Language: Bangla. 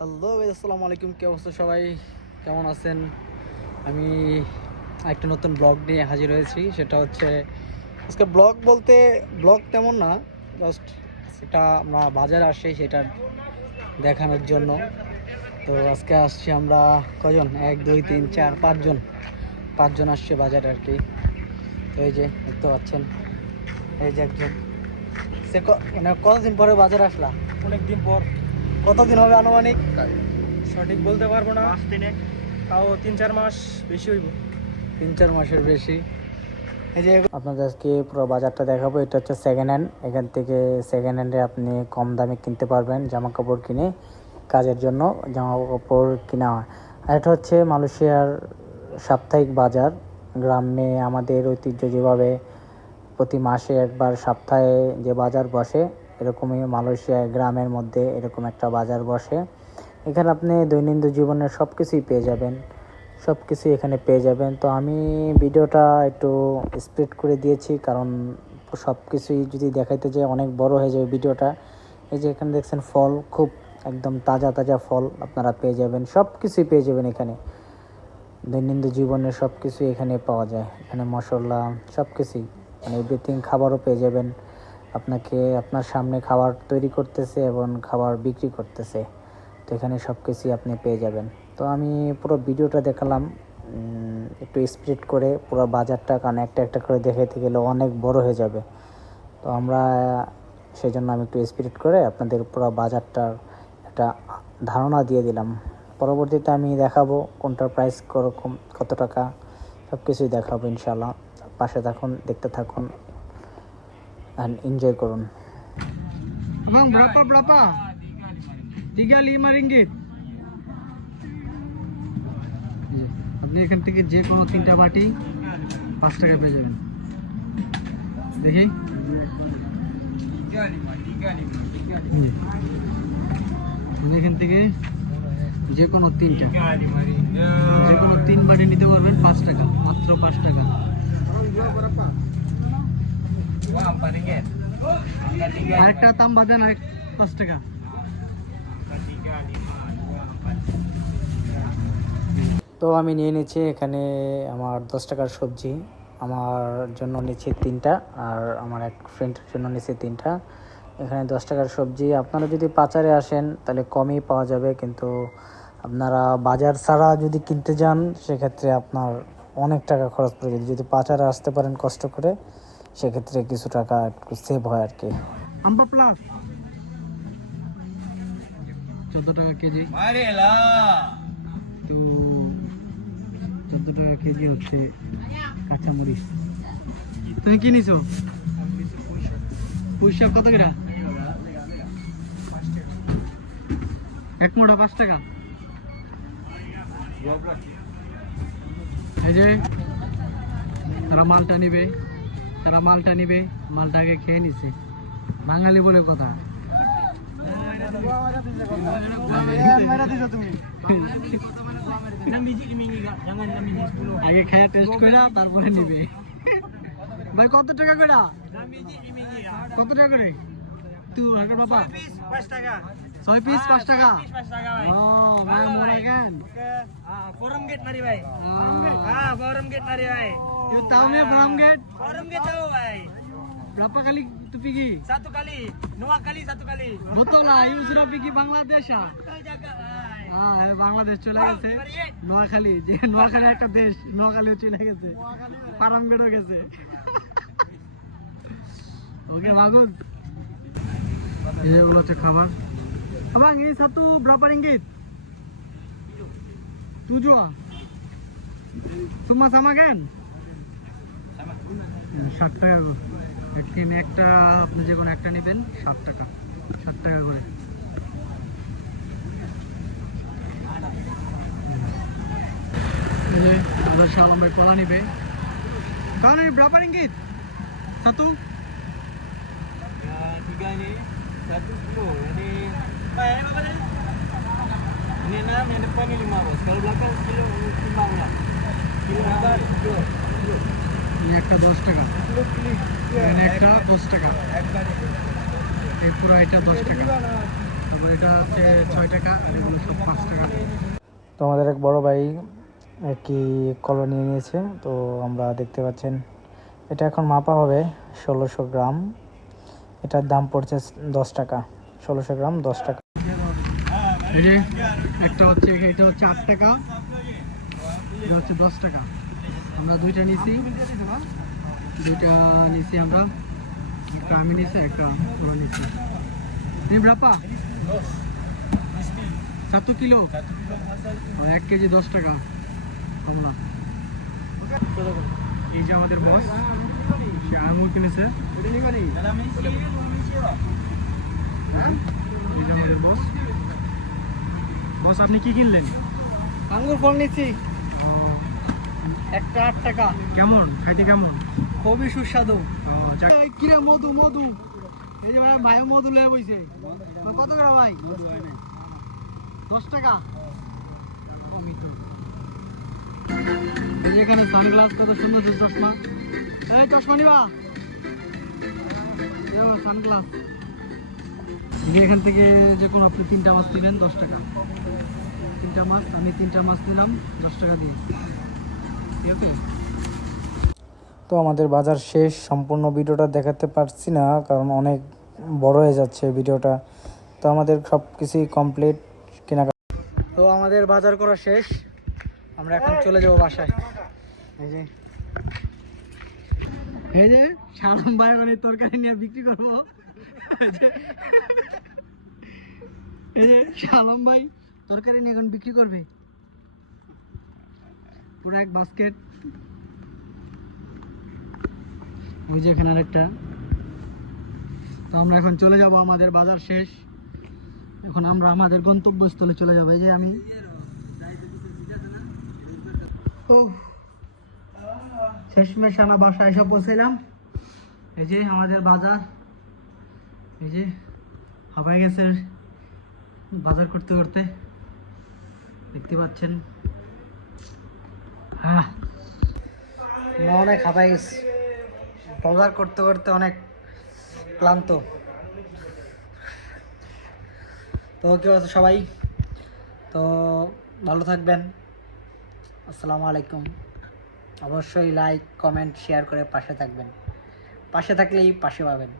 হ্যালো আসসালামু আলাইকুম, কি অবস্থা সবাই, কেমন আছেন? আমি একটা নতুন ব্লগ নিয়ে হাজির হয়েছি। সেটা হচ্ছে আজকে ব্লগ বলতে ব্লগ তেমন না, জাস্ট সেটা আমরা বাজারে আসছি সেটা দেখানোর জন্য। তো আজকে আসছি আমরা কজন, 1 2 3 4 5জন আসছে বাজারে আর কি। তো এই যে দেখতে পাচ্ছেন, এই যে একজন। সে মানে কতদিন পরে বাজারে আসলা? অনেক দিন পর। কতদিন হবে আনুমানিক? সঠিক বলতে পারবো না, তাও 3-4 মাস বেশি হইব। 3-4 মাসের বেশি। এই যে আপনাদেরকে পুরো বাজারটা দেখাবো। এটা হচ্ছে সেকেন্ড হ্যান্ড। এখান থেকে সেকেন্ড হ্যান্ডে আপনি কম দামে কিনতে পারবেন জামা কাপড় কিনে, কাজের জন্য জামা কাপড় কিনা হয়। আর এটা হচ্ছে মালয়েশিয়ার সাপ্তাহিক বাজার। গ্রামে আমাদের ঐতিহ্য যেভাবে প্রতি মাসে একবার সপ্তাহে যে বাজার বসে, এরকমই মালয়েশিয়া গ্রামের মধ্যে এরকম একটা বাজার বসে। এখানে আপনি দৈনন্দিন জীবনের সব কিছুই পেয়ে যাবেন, সব কিছুই এখানে পেয়ে যাবেন। তো আমি ভিডিওটা একটু স্প্লিট করে দিয়েছি, কারণ সব কিছুই যদি দেখাইতে যাই অনেক বড় হয়ে যাবে ভিডিওটা। এই যে এখানে দেখছেন ফল, খুব একদম তাজা তাজা ফল আপনারা পেয়ে যাবেন, সব কিছুই পেয়ে যাবেন এখানে। দৈনন্দিন জীবনের সব কিছুই এখানে পাওয়া যায়। এখানে মশলা সব কিছুই, মানে এভরিথিং, খাবারও পেয়ে যাবেন। আপনাকে আপনার সামনে খাবার তৈরি করতেছে এবং খাবার বিক্রি করতেছে। তো এখানে সব কিছুই আপনি পেয়ে যাবেন। তো আমি পুরো ভিডিওটা দেখালাম একটু স্প্লিট করে পুরো বাজারটা, কারণ একটা একটা করে দেখাতে গেলে অনেক বড় হয়ে যাবে। তো আমরা সেই জন্য আমি একটু স্প্লিট করে আপনাদের পুরো বাজারটার একটা ধারণা দিয়ে দিলাম। পরবর্তীতে আমি দেখাবো কোনটার প্রাইস কীরকম, কত টাকা, সব কিছুই দেখাবো ইনশাল্লাহ। পাশে থাকুন, দেখতে থাকুন অ্যান্ড এনজয় করুন। এবং berapa 35 ringgit। আপনি এখান থেকে যে কোনো 3টা বাটি 5 টাকা পেয়ে যাবেন। দেখি, আপনি এখান থেকে যে কোনো 3 বাটি নিতে পারবেন 5 টাকা, মাত্র 5 টাকা। আরেকটা তাম্বা দেন, আরেক 5 টাকা। তো আমি নিয়ে নিচ্ছি এখানে আমার 10 টাকার সবজি। আমার জন্য নিচ্ছি 3টা, আর আমার এক ফ্রেন্ডের জন্য নিচ্ছি 3টা। এখানে 10 টাকার সবজি। আপনারা যদি বাজারে আসেন তাহলে কমই পাওয়া যাবে, কিন্তু আপনারা বাজার ছাড়া যদি কিনতে যান সেক্ষেত্রে আপনার অনেক টাকা খরচ পড়ে যাবে। যদি বাজারে আসতে পারেন কষ্ট করে, সেক্ষেত্রে কিছু টাকা একটু সেভ হয় আর কি। আম্বা প্লাস 14 টাকা কেজি। তো 14 টাকা কেজি হচ্ছে কাঁচামরিচ। তুমি কি নিছো? পুঁইশাক কত করে? এক মোটা 5 টাকা। এই যে তারা মালটা নিবে, মালটা আগে খেয়ে নিছে। বাঙালি বলে কথা। আগে খায়া টেস্ট করে তারপরে নিবে। ভাই কত টাকা করে? কত টাকা করে? তুই আগের বাবা 6 পিস 5 টাকা। ও ভাই মরে gain. Forum gate mari bhai. Forum gate mari bhai. Itu tahu nih forum gate? Forum gate tahu bhai. Berapa kali tu pergi? 1 kali, 2 kali 1 kali. Betul lah, you sudah pergi Bangladesh ya? Betul jaga bhai. Bangladesh চলে গেছে। নোয়াখালী, যে নোয়াখালী একটা দেশ, নোয়াখালীও চলে গেছে, ফার্মগেটও গেছে। ওকে বাগুন, এগুলো হচ্ছে খাবার। abang ini satu berapa ringgit? 7 semua sama kan? 60 টাকা করে একটা, আপনি যে কোনো একটা নেবেন 60 টাকা, 60 টাকা করে। Salam kepala nih be. Kalau ini berapa ringgit? 1? Ya, 3 nih. 1 kilo. Ini apa nih? Ini 6, yang depan ini 5 bos. Kalau belakang kilo 5 kilo berapa? Kilo. Ini একটা 10 টাকা। Ini একটা 10 টাকা। এই পুরো এটা 10 টাকা। তারপর এটা হচ্ছে 6 টাকা, আর এগুলো সব 5 টাকা। তো আমাদের এক বড় ভাই একই কলো নিয়ে নিয়েছে। তো আমরা দেখতে পাচ্ছেন এটা এখন মাপা হবে 1600 গ্রাম। এটার দাম পড়ছে 10 টাকা। 1600 গ্রাম 10 টাকা। এই যে একটা হচ্ছে, এটা হচ্ছে 8 টাকা, এটা হচ্ছে 10 টাকা। আমরা দুইটা নিছি আমরা, একটা আমি নিছি, একটা ওরা নিছি। Ini berapa? 1 kilo? Oh, 1 KG 10 টাকা কমলা। এই যে আমাদের বস, সে আঙুর কিনেছে। এই যে আমাদের বস। বস, আপনি কি কিনলেন? আঙ্গুর ফল নিচ্ছি, একটা 8 টাকা। কেমন খাইতে, কেমন? খুবই সুস্বাদু। কিরে মধু, মধু এই যে ভাই মধু লয়ে বইছে। কত করে ভাই? 10 টাকা। এই যে এখানে সানগ্লাস, কত সুন্দর চশমা। এই চশমা নিবা? সানগ্লাস। এখান থেকে যে কোনো আপনি 3টা মাছ নিলেন 10 টাকা। 3টা মাছ, আমি 3টা মাছ নিলাম 10 টাকা দিয়ে। ঠিক আছে? তো আমাদের বাজার শেষ। সম্পূর্ণ ভিডিওটা দেখাতে পারছি না কারণ অনেক বড় হয়ে যাচ্ছে ভিডিওটা। তো আমাদের সব কিছুই কমপ্লিট কেনাকাটা। তো আমাদের বাজার করা শেষ, আমরা এখন চলে যাবো বাসায়। এই যে শালম ভাই মানে তরকারি নিয়ে বিক্রি করবো। এই যে শালম ভাই তরকারি নিয়ে এখন বিক্রি করবে পুরো এক বাস্কেট। ওই যে এখানে আরেকটা। তো আমরা এখন চলে যাব, আমাদের বাজার শেষ। এখন আমরা আমাদের গন্তব্যস্থলে চলে যাবো। এই যে আমি শেষমেশ আমরা বাসায় এসে পৌঁছাইলাম। এই যে আমাদের বাজার, এই যে হাঁপায় গেছে বাজার করতে করতে, দেখতে পাচ্ছেন। হ্যাঁ, অনেক হাঁপাই গেছি, বাজার করতে করতে অনেক ক্লান্ত। তো কি আছে সবাই, তো ভালো থাকবেন। আসসালামু আলাইকুম। অবশ্যই লাইক, কমেন্ট, শেয়ার করে পাশে থাকবেন। পাশে থাকলেই পাশে পাবেন।